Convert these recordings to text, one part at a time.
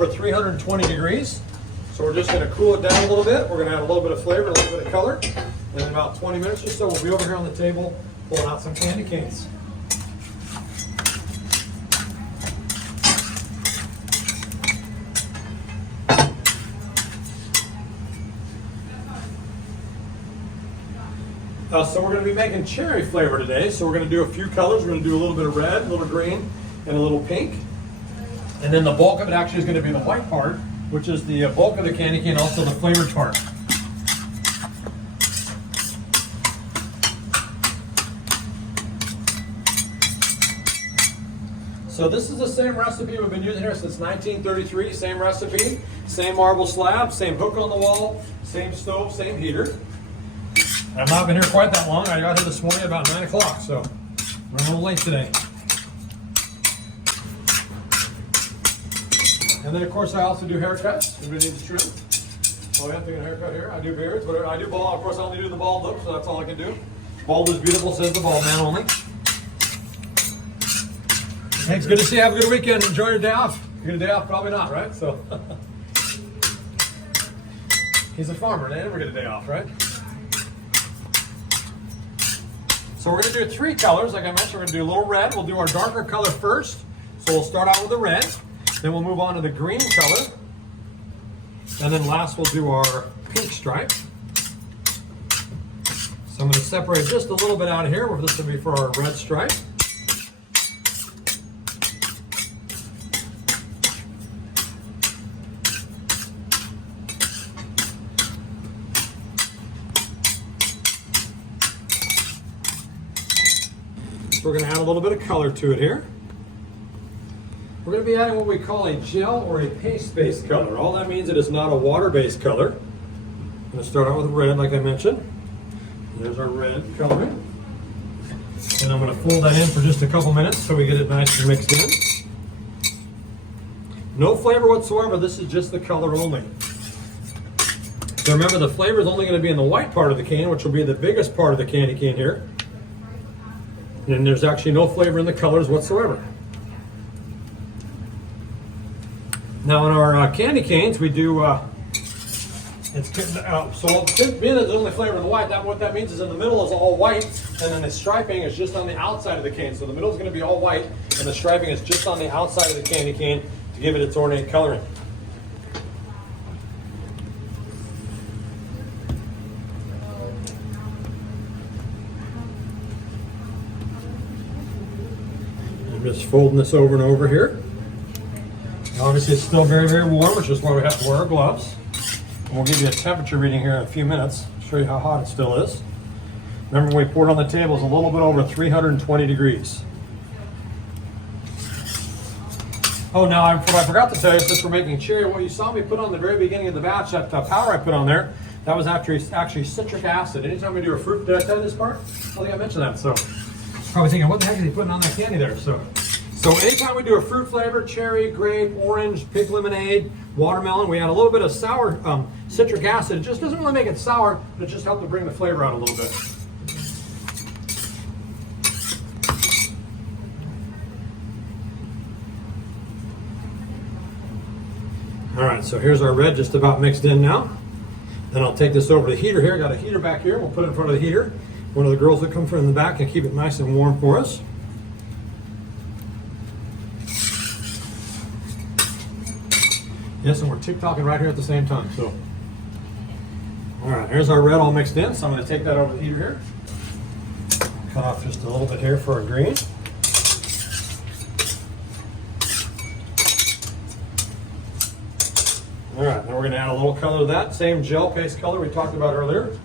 over 320 degrees. So we're just going to cool it down a little bit. We're going to add a little bit of flavor, a little bit of color. And in about 20 minutes or so, we'll be over here on the table pulling out some candy canes. So we're going to be making cherry flavor today. So we're going to do a few colors. We're going to do a little bit of red, a little green, and a little pink. And then the bulk of it actually is going to be the white part, which is the bulk of the candy cane, also the flavored part. So this is the same recipe we've been using here since 1933. Same recipe, same marble slab, same hook on the wall, same stove, same heater. I've not been here quite that long. I got here this morning about 9 o'clock, so we're a little late today. And then, of course, I also do haircuts. Everybody needs a trim. Oh, yeah, taking a haircut here. I do beards, whatever. I do bald. Of course, I only do the bald look, so that's all I can do. Bald is beautiful, says the bald man only. Hey, it's good to see you. Have a good weekend. Enjoy your day off. You get a day off? Probably not, right? So, he's a farmer. They never get a day off, right? So we're going to do 3 colors. Like I mentioned, we're going to do a little red. We'll do our darker color first. So we'll start out with the red. Then we'll move on to the green color. And then last we'll do our pink stripe. So I'm going to separate just a little bit out of here. This will be for our red stripe. So we're going to add a little bit of color to it here. We're going to be adding what we call a gel or a paste-based color. All that means it is not a water-based color. I'm going to start out with red, like I mentioned. There's our red coloring. And I'm going to fold that in for just a couple minutes so we get it nice and mixed in. No flavor whatsoever. This is just the color only. So remember, the flavor is only going to be in the white part of the cane, which will be the biggest part of the candy cane here. And there's actually no flavor in the colors whatsoever. Now in our candy canes, we do, so being that there's only flavor in the white, what that means is in the middle is all white, and then the striping is just on the outside of the cane. So the middle is going to be all white, and the striping is just on the outside of the candy cane to give it its ornate coloring. I'm just folding this over and over here. Obviously it's still very, very warm, which is why we have to wear our gloves. And we'll give you a temperature reading here in a few minutes, show you how hot it still is. Remember, when we poured on the table, it's a little bit over 320 degrees. Oh, now what I forgot to tell you, since we're making cherry, what you saw me put on the very beginning of the batch, that powder I put on there, that was actually citric acid. Anytime we do a fruit, did I tell you this part? I don't think I mentioned that. So probably thinking, what the heck is he putting on that candy there? So anytime we do a fruit flavor, cherry, grape, orange, pink lemonade, watermelon, we add a little bit of sour citric acid. It just doesn't really make it sour, but it just helps to bring the flavor out a little bit. All right, so here's our red just about mixed in now. Then I'll take this over to the heater here. I got a heater back here. We'll put it in front of the heater. One of the girls that come from the back and keep it nice and warm for us. Yes, and we're TikToking right here at the same time. So, all right, here's our red all mixed in. So I'm going to take that over the heater here. Cut off just a little bit here for our green. All right, then we're going to add a little color to that. Same gel paste color we talked about earlier.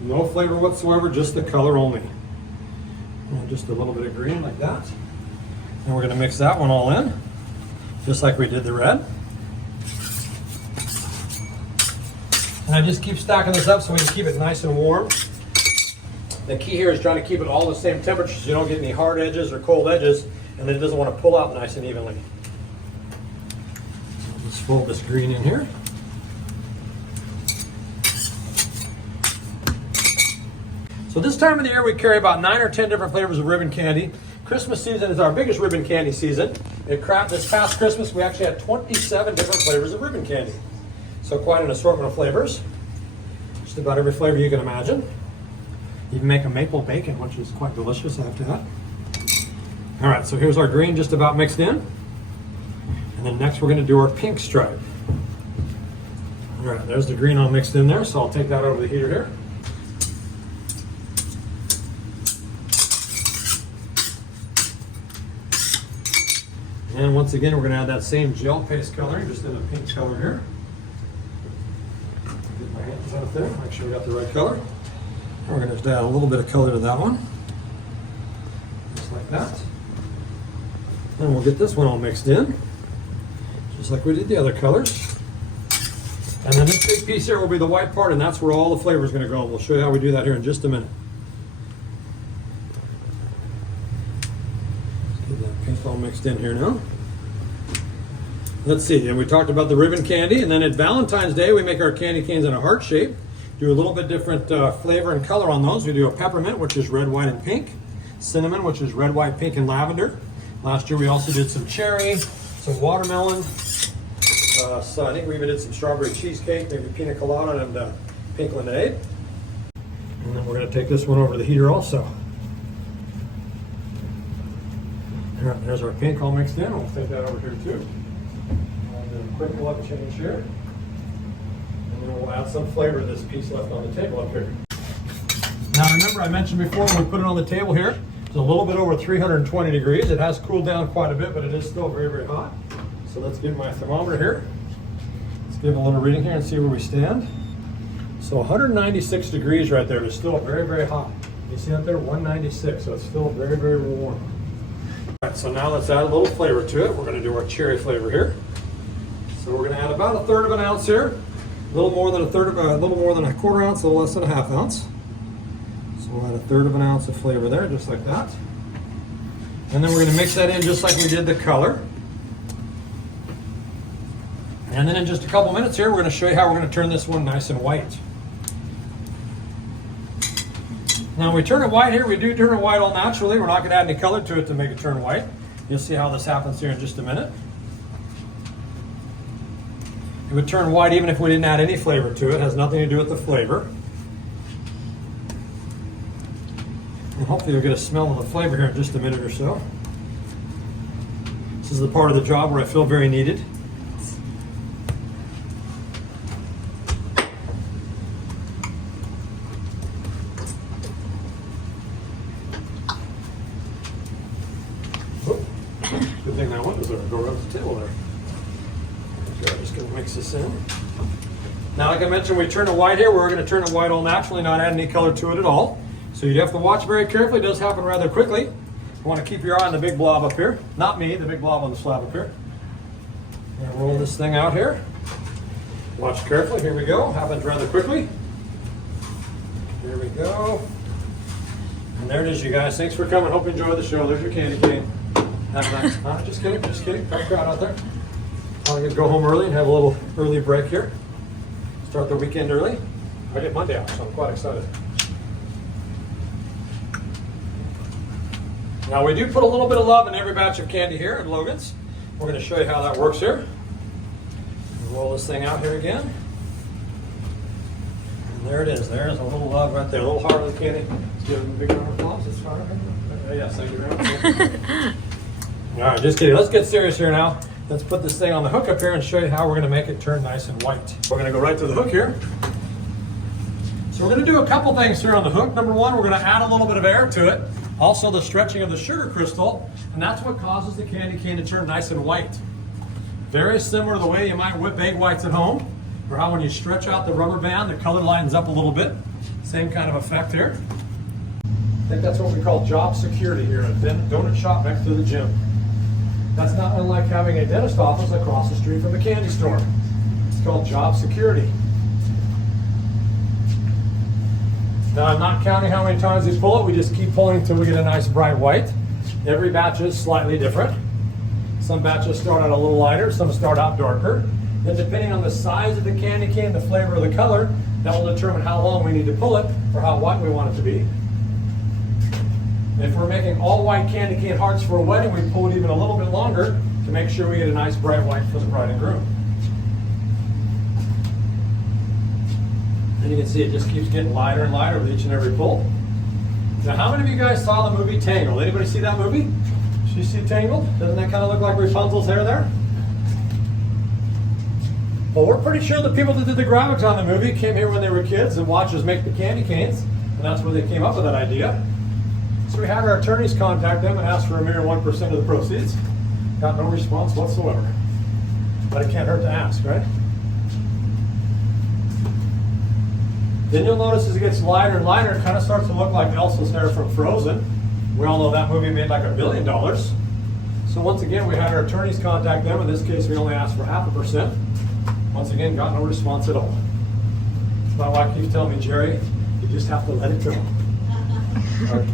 No flavor whatsoever, just the color only. And just a little bit of green like that. And we're going to mix that one all in, just like we did the red. And I just keep stacking this up so we can keep it nice and warm. The key here is trying to keep it all the same temperature so you don't get any hard edges or cold edges, and then it doesn't want to pull out nice and evenly. So let's fold this green in here. So this time of the year we carry about 9 or 10 different flavors of ribbon candy. Christmas season is our biggest ribbon candy season. This past Christmas, we actually had 27 different flavors of ribbon candy. So quite an assortment of flavors. Just about every flavor you can imagine. You can make a maple bacon, which is quite delicious after that. All right, so here's our green just about mixed in. And then next we're gonna do our pink stripe. All right, there's the green all mixed in there, so I'll take that over the heater here. And once again, we're gonna add that same gel paste coloring, just in a pink color here. Get my hands out there, make sure we got the right color. And we're gonna just add a little bit of color to that one. Just like that. Then we'll get this one all mixed in, just like we did the other colors. And then this big piece here will be the white part, and that's where all the flavor is going to go. We'll show you how we do that here in just a minute. Let's get that pink all mixed in here now. Let's see, and we talked about the ribbon candy, and then at Valentine's Day we make our candy canes in a heart shape. Do a little bit different flavor and color on those. We do a peppermint, which is red, white, and pink. Cinnamon, which is red, white, pink, and lavender. Last year we also did some cherry, some watermelon. So I think we even did some strawberry cheesecake, maybe pina colada and pink lemonade. And then we're going to take this one over to the heater also. All right, there's our pink all mixed in. We'll take that over here too. I'll do a quick color change here. And then we'll add some flavor to this piece left on the table up here. Now remember I mentioned before when we put it on the table here, it's a little bit over 320 degrees. It has cooled down quite a bit, but it is still very, very hot. So let's get my thermometer here. Let's give a little reading here and see where we stand. So 196 degrees right there is still very, very hot. You see that there? 196, so it's still very, very warm. All right, so now let's add a little flavor to it. We're gonna do our cherry flavor here. So we're gonna add about 1/3 of an ounce here. A little more than a quarter ounce, a little less than a half ounce. So we'll add 1/3 of an ounce of flavor there, just like that. And then we're gonna mix that in just like we did the color. And then in just a couple minutes here, we're going to show you how we're going to turn this one nice and white. Now when we turn it white here, we do turn it white all naturally. We're not going to add any color to it to make it turn white. You'll see how this happens here in just a minute. It would turn white even if we didn't add any flavor to it. It has nothing to do with the flavor. And hopefully you'll get a smell of the flavor here in just a minute or so. This is the part of the job where I feel very needed. Good thing that one was there. Go around the table there. Okay, I'm just going to mix this in. Now, like I mentioned, we turn it white here. We're going to turn it white all naturally, not add any color to it at all. So you have to watch very carefully. It does happen rather quickly. You want to keep your eye on the big blob up here. Not me, the big blob on the slab up here. And roll this thing out here. Watch carefully. Here we go. Happens rather quickly. Here we go. And there it is, you guys. Thanks for coming. Hope you enjoyed the show. There's your candy cane. Have a nice. Just kidding. Just kidding. Don't crowd out there. I'm going to go home early and have a little early break here. Start the weekend early. I get Monday off, so I'm quite excited. Now we do put a little bit of love in every batch of candy here at Logan's. We're going to show you how that works here. Roll this thing out here again. And there it is. There's a little love right there. A little heart of the candy. Let's give it a big round of applause. It's fine. Yes, thank you very much. All right, just kidding. Let's get serious here now. Let's put this thing on the hook up here and show you how we're going to make it turn nice and white. We're going to go right to the hook here. So we're going to do a couple things here on the hook. Number one, we're going to add a little bit of air to it. Also the stretching of the sugar crystal, and that's what causes the candy cane to turn nice and white. Very similar to the way you might whip egg whites at home, or how when you stretch out the rubber band, the color lightens up a little bit. Same kind of effect here. I think that's what we call job security here at a donut shop next to the gym. That's not unlike having a dentist office across the street from a candy store. It's called job security. Now I'm not counting how many times we pull it, we just keep pulling until we get a nice bright white. Every batch is slightly different. Some batches start out a little lighter, some start out darker. Then depending on the size of the candy cane, the flavor of the color, that will determine how long we need to pull it or how white we want it to be. If we're making all white candy cane hearts for a wedding, we pull it even a little bit longer make sure we get a nice bright white for the bride and groom. And you can see it just keeps getting lighter and lighter with each and every pull. Now, how many of you guys saw the movie Tangled? Anybody see that movie? Did you see Tangled? Doesn't that kind of look like Rapunzel's hair there? Well, we're pretty sure the people that did the graphics on the movie came here when they were kids and watched us make the candy canes, and that's where they came up with that idea. So we had our attorneys contact them and ask for a mere 1% of the proceeds. Got no response whatsoever. But it can't hurt to ask, right? Then you'll notice as it gets lighter and lighter, it kind of starts to look like Elsa's hair from Frozen. We all know that movie made like $1 billion. So once again, we had our attorneys contact them. In this case, we only asked for 0.5%. Once again, got no response at all. My wife keeps telling me, Jerry, you just have to let it go. All right.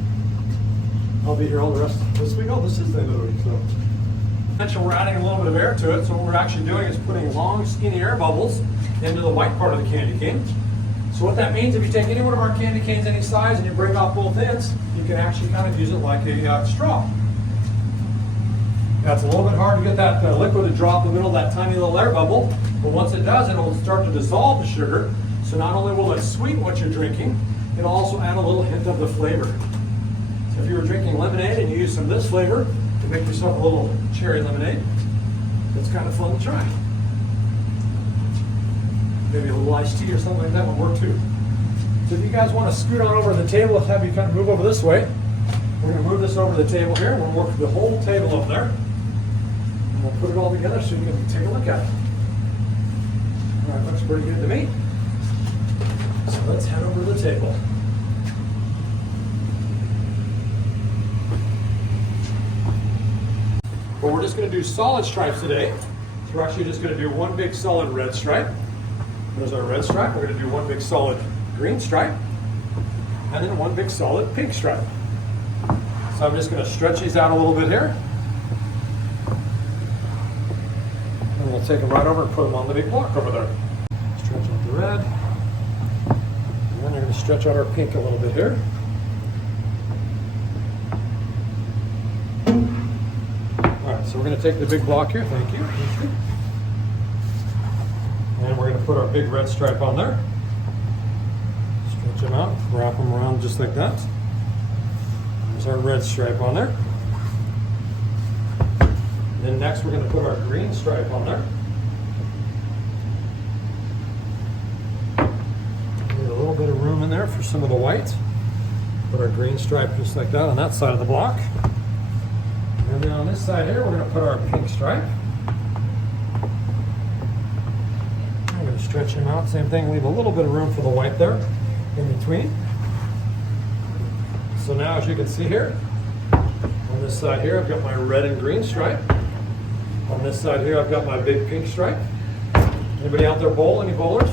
I'll be here all the rest of this week. Oh, this is the end of the week. So, mentioned we're adding a little bit of air to it. So what we're actually doing is putting long, skinny air bubbles into the white part of the candy cane. So what that means, if you take any one of our candy canes any size and you break off both ends, you can actually kind of use it like a straw. Now it's a little bit hard to get that liquid to drop in the middle of that tiny little air bubble, but once it does, it'll start to dissolve the sugar. So not only will it sweeten what you're drinking, it'll also add a little hint of the flavor. So if you were drinking lemonade and you use some of this flavor to make yourself a little cherry lemonade, it's kind of fun to try. Maybe a little iced tea or something like that would work too. So if you guys want to scoot on over to the table, let's have you kind of move over this way. We're going to move this over to the table here. We'll work the whole table over there. And we'll put it all together so you can take a look at it. All right, looks pretty good to me. So let's head over to the table. Well, we're just going to do solid stripes today. So we're actually just going to do one big solid red stripe. There's our red stripe. We're going to do one big solid green stripe. And then one big solid pink stripe. So I'm just going to stretch these out a little bit here. And we'll take them right over and put them on the big block over there. Stretch out the red. And then we're going to stretch out our pink a little bit here. Alright, so we're going to take the big block here. Thank you. Thank you. And we're going to put our big red stripe on there. Stretch them out, wrap them around just like that. There's our red stripe on there. And then next we're going to put our green stripe on there. Need a little bit of room in there for some of the white. Put our green stripe just like that on that side of the block. And then on this side here, we're going to put our pink stripe. I'm going to stretch him out. Same thing, leave a little bit of room for the white there in between. So now, as you can see here, on this side here, I've got my red and green stripe. On this side here, I've got my big pink stripe. Anybody out there bowl? Any bowlers?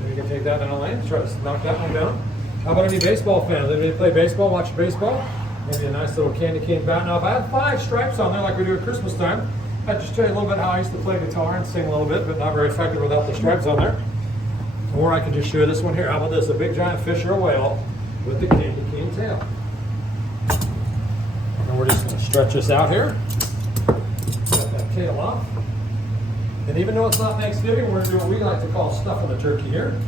Maybe you can take that down the lane. Try to knock that one down. How about any baseball fans? Anybody play baseball? Watch baseball? Maybe a nice little candy cane bat. Now, if I had 5 stripes on there like we do at Christmas time, I'd just tell you a little bit how I used to play guitar and sing a little bit, but not very effective without the stripes on there. Or I could just show you this one here. How about this? A big giant fish or a whale with the candy cane tail. And we're just going to stretch this out here. Get that tail off. And even though it's not Thanksgiving, we're going to do what we like to call stuffing the turkey here.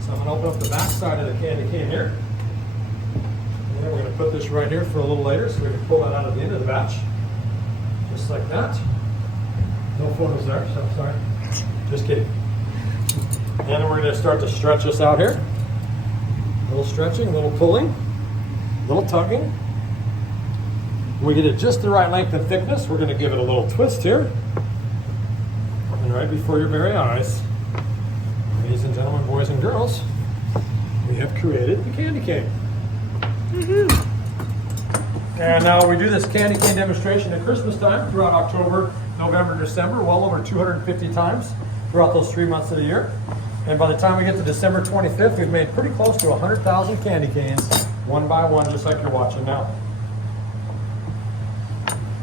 So I'm going to open up the back side of the candy cane here. And then we're going to put this right here for a little later so we can pull that out at the end of the batch. Just like that. No photos there, so sorry. Just kidding. And then we're going to start to stretch this out here. A little stretching, a little pulling, a little tugging. When we get it just the right length and thickness, we're going to give it a little twist here. And right before your very eyes, ladies and gentlemen, boys and girls, we have created the candy cane. And now we do this candy cane demonstration at Christmas time throughout October, November, December, well over 250 times throughout those 3 months of the year. And by the time we get to December 25th, we've made pretty close to 100,000 candy canes, one by one, just like you're watching now.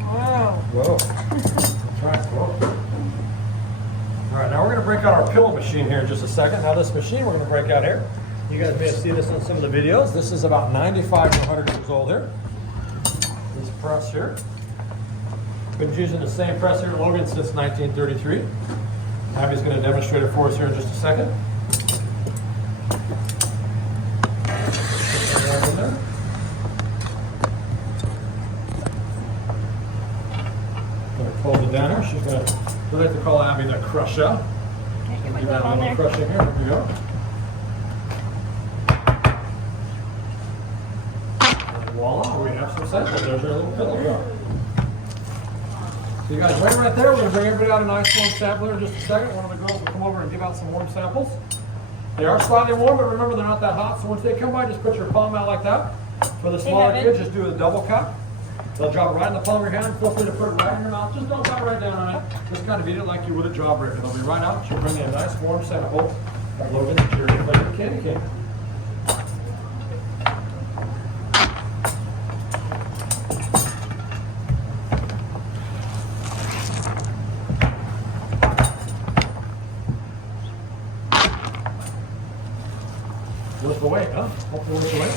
Wow. Whoa. That's right. Whoa. All right, now we're going to break out our pillow machine here in just a second. Now this machine we're going to break out here. You guys may have seen this on some of the videos. This is about 95 to 100 years old here. This press here. Been using the same press here at Logan since 1933. Abby's going to demonstrate it for us here in just a second. Going to close it down here. She's going to, we like to call Abby the crusher. Get my Do that glove on little there. crushing here. There we go. And voila, we have some samples. There's our little pillow. So you guys wait right there. We're going to bring everybody out a nice warm sampler in just a second. One of the girls will come over and give out some warm samples. They are slightly warm, but remember they're not that hot. So once they come by, just put your palm out like that. For the smaller kids, just do a double cup. They'll drop it right in the palm of your hand. Feel free to put it right in your mouth. Just don't bite right down on it. Just kind of eat it like you would a jawbreaker. They'll be right out. She'll bring you a nice warm sample of Logan's Cheerio flavored candy cane. Worth the wait, huh? Hopefully worth the wait.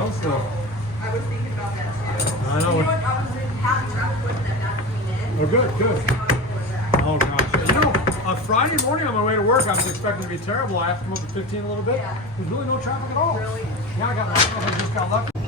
Oh, so. I was thinking about that too. I know. You know what? I was in having trouble putting that came in. Oh, good, good. That. Oh, gosh. You know, on Friday morning on my way to work, I was expecting to be terrible. I have to come up to 15 a little bit. Yeah. There's really no traffic at all. Really? Yeah, I just got lucky.